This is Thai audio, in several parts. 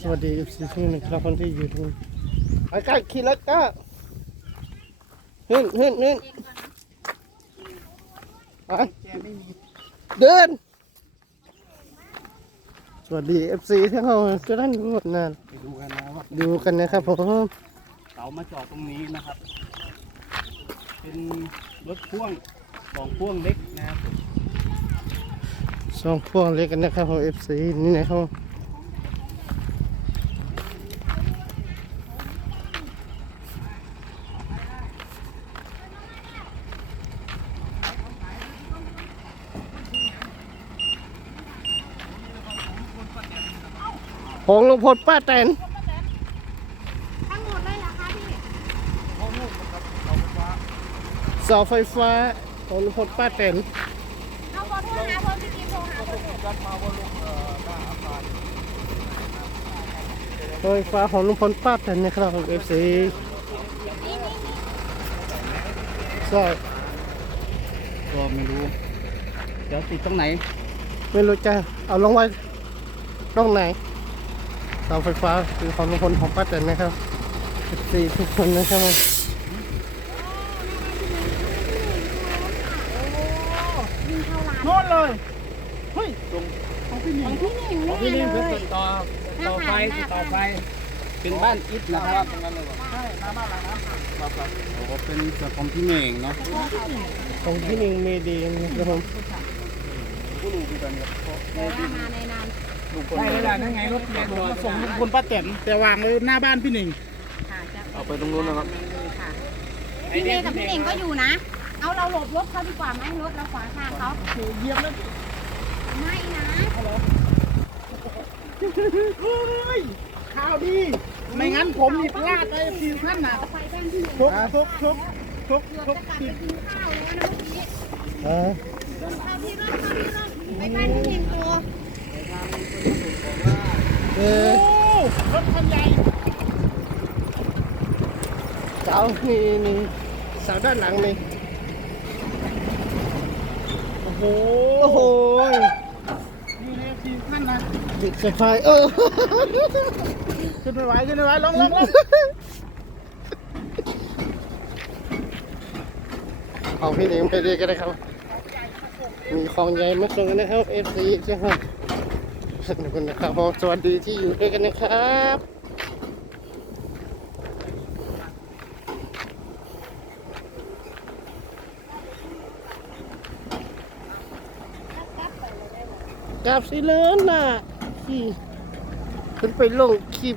สวัสดีทุกท่านนะครับคนที่อยู่ทุกไอ้ใกล้ขี่รถก็เฮิ่นเฮิ่นเฮิ่นไปเดิน สวัสดีเอฟซีทั้งเราจะได้หมดนานไปดูกันนะว่าดูกันนะครับผมเสามาจอดตรงนี้นะครับ เป็นรถพ่วงสองพ่วงเล็กนะครับผมสองพวงเล็กกันนะครับผมเอฟซีนี่นะครับ ของลุงพลป้าแตนทั้งหมดเลยเหรอคะพี่เสาไฟฟ้าของลุงพลป้าแตนเอาบอลโทรหาเพิ่มพี่โทรหาเพิ่มไฟฟ้าของลุงพลป้าแตนนะครับผมเอฟซีนี่นี่นี่ใช่ก็ไม่รู้ เดี๋ยวติดตรงไหน ไม่รู้จะเอาลงไว้ตรงไหนเสาไฟฟ้าคือของลุงพลของป้าแตนนะครับเอฟซีทุกคนนะครับผมยิงเข้าร้านโน่นเลยเฮ้ยตรงของพี่หนึ่งของพี่หนึ่งของพี่นี่นี่เลคือยต่อต่อไฟต่อไฟเป็นบ้านอิฐนะครับตรงนั้นเลยใช่หน้าบ้านหลังนั้นครับครับโอ้เป็นส่วนของพี่เน่งเนาะของที่หนึ่งเมดีนะครับผมผู้รู้คือกันครับแต่ว่ามาในนาม ใช่เลยล่ะนั่นไงรถเก๋งมาส่งลุงพลป้าแตนแต่วางไว้หน้าบ้านพี่หนึ่ง ค่ะจะเอาไปตรงนู้นนะครับ ค่ะพี่เมย์กับพี่หนึ่งก็อยู่นะ เอาเราหลบรถเขาดีกว่าไหมรถเราขวางทางเขาเหยียบแล้วไม่นะเฮ้ยข่าวดี ไม่งั้นผมนี่พลาดไปทีท่านน่ะเอาไปบ้านพี่หนึ่งทุกทุกทุกทุกเกือบทุกจะกลับทีไปกินข้าวแล้วนะเมื่อกี้อ่าเข้าที่รถเข้าที่รถไปบ้านพี่หนึ่งตัว เอ โอ้ อ รถคันใหญ่ เจ้านี่นี่เสาด้านหลังนี่โอ้โหโอ้โหนี่เลยทีท่านนะเด็กสะพายเออขึ้นไม่ไหวขึ้นไม่ไหวลงลงลงของพี่หนิงไปเรียกันนะครับ มีของใหญ่มาส่งกันนะครับเอฟซีใช่ไหมขอบคุณนะครับผมสวัสดีที่อยู่ด้วยกันนะครับ กลับสิเลินน่ะที่ขึ้นไปลงคลิป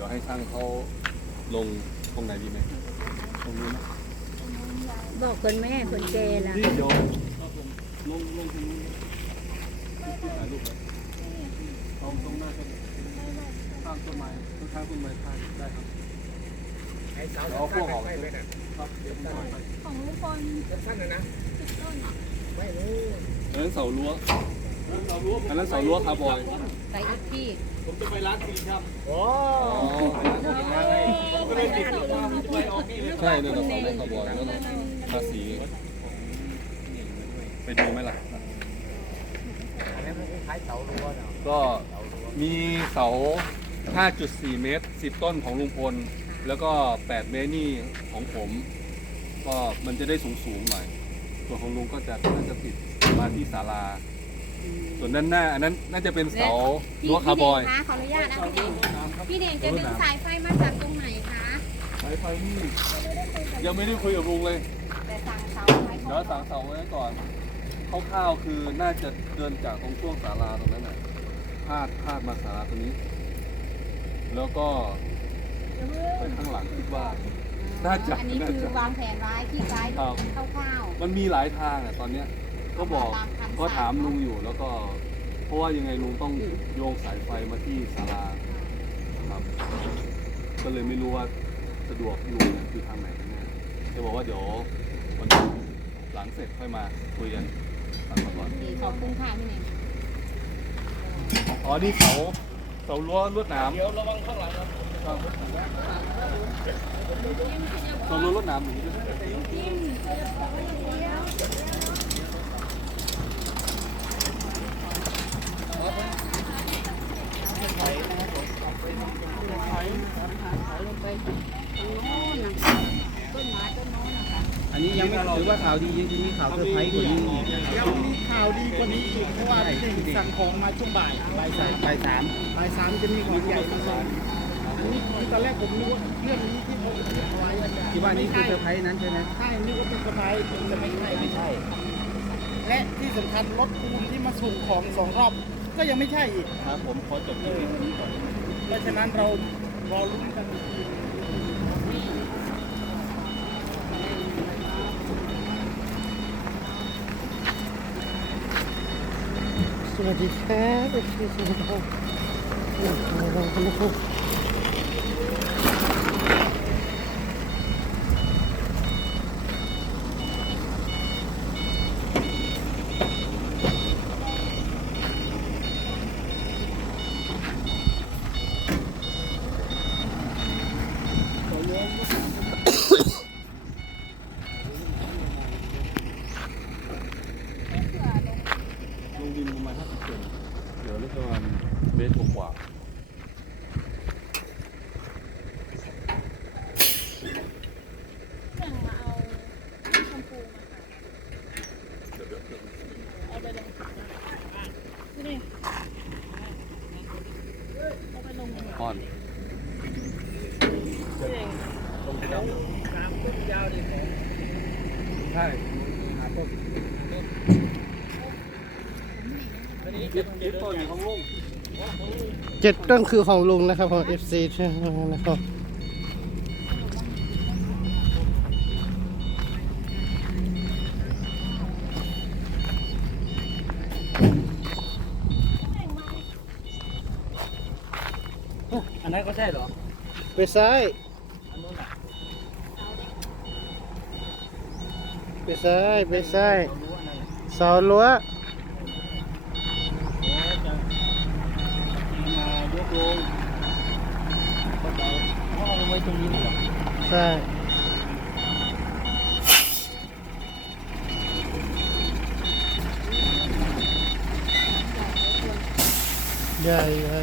ดี๋ยวให้ช่างเขาลงตรงไหนดีไหมตรงนี้ไหมบอกคนแม่คนเจละนี่เดี๋ยวลงลงตรงนี้ถ่ายรูปไปตรงตรงหน้าก็ได้ข้างต้นไม้ข้างต้นไม้ข้างได้ครับเอาพวกออกเลยครับเดี๋ยวผมไปของลุงพลอันนั้นเสารั้วอันนั้นเสารั้วคาร์บอย ใส่อีกที่ผมจะไปร้านฟิล์มครับอ๋อก็เลยติดใช่นั่นแหละเสารั้วคาร์บอยแล้วนะภาษีไปดูไหมล่ะก็มีเสา 5.4 เมตร 10 ต้นของลุงพล แล้วก็ 8 เมตรนี่ของผม ก็มันจะได้สูงสูงๆหน่อย ส่วนของลุงก็จะน่าจะติดมาที่ศาลา ส่วนด้านหน้าอันนั้นน่าจะเป็นเสารั้วคาร์บอยพี่เด่นคะขออนุญาตนะพี่เด่นพี่เด่นจะดึงสายไฟมาจากตรงไหนคะสายไฟนี่ยังไม่ได้คุยกับลุงเลยแต่สั่งเสาไฟเดี๋ยวสั่งเสาไว้ก่อนคร่าวๆคือน่าจะเดินจากตรงช่วงศาลาตรงนั้นน่ะพาดพาดมาศาลาตรงนี้ แล้วก็ไปข้างหลังคิดว่าน่าจะอันนี้น่าคือจะวางแผนไว้ที่ไว้ครับคร่าวมันมีหลายทางอะตอนเนี้ย ก็บอกตามคำสั่ง ก็ถามลุงอยู่แล้วก็ เพราะว่ายังไงลุงต้องโยงสายไฟมาที่ศาลาครับ ก็เลยไม่รู้ว่าสะดวกลุงเนี่ยคือทางไหนกันแน่จะบอกว่าเดี๋ยววันนี้หลังเสร็จค่อยมาคุยกันฟังมาก่อนๆดีขอบคุณค่ะพี่เด่นอ๋อนี่เสาเสารั้วลวดหนามเดี๋ยวระวังข้างหลังครับเสารั้วลวดหนามอย่างนี้ด้วย อันนี้ยังไม่ถือว่าข่าวดียังจะมีข่าวเซอร์ไพรส์กว่านี้อีกยังมีข่าวดีกว่านี้อีกเพราะว่าพี่เด่นสั่งของมาช่วงบ่ายบ่ายสามไปสามบ่ายสามจะมีของใหญ่มาส่งอันนี้คือตอนแรกผมนึกว่าเรื่องนี้ที่เขาเอาไว้อะคิดว่านี่คือเซอร์ไพรส์นั้นใช่ไหมใช่นึกว่าเป็นสบายแต่ไม่ใช่ไม่ใช่ และที่สำคัญรถปูนที่มาส่งของสองรอบ ก็ยังไม่ใช่อีก ครับผมขอจบที่นี่ก่อนเพราะฉะนั้นเรารอลุ้นกันสวัสดีครับสวัสดีครับ ลงดินประมาณ50เซนเดี๋ยวเรียกประมาณเมตรกว่า สั่งมาเอาชมพูมาค่ะ เดี๋ยวเดี๋ยวเดี๋ยว เอาไปลงนี่ดิเอาไปลง อ่อน ตรงแล้วตามต้น ยาวดิของใช่หาต้นคิดคิดต้นอยู่ข้างลุงเจ็ดต้นคือของลุงนะครับของ FC ใช่ไหมนะครับอันนั้นก็ใช่เหรอไปซ้าย ไปซ้ายไปซ้าย รู้อันนั้นแหละ เสารั้ว โอ้จะมายกลงก็เอาเอาเอาไว้ตรงนี้เหรอ ใช่ใหญ่ใหญ่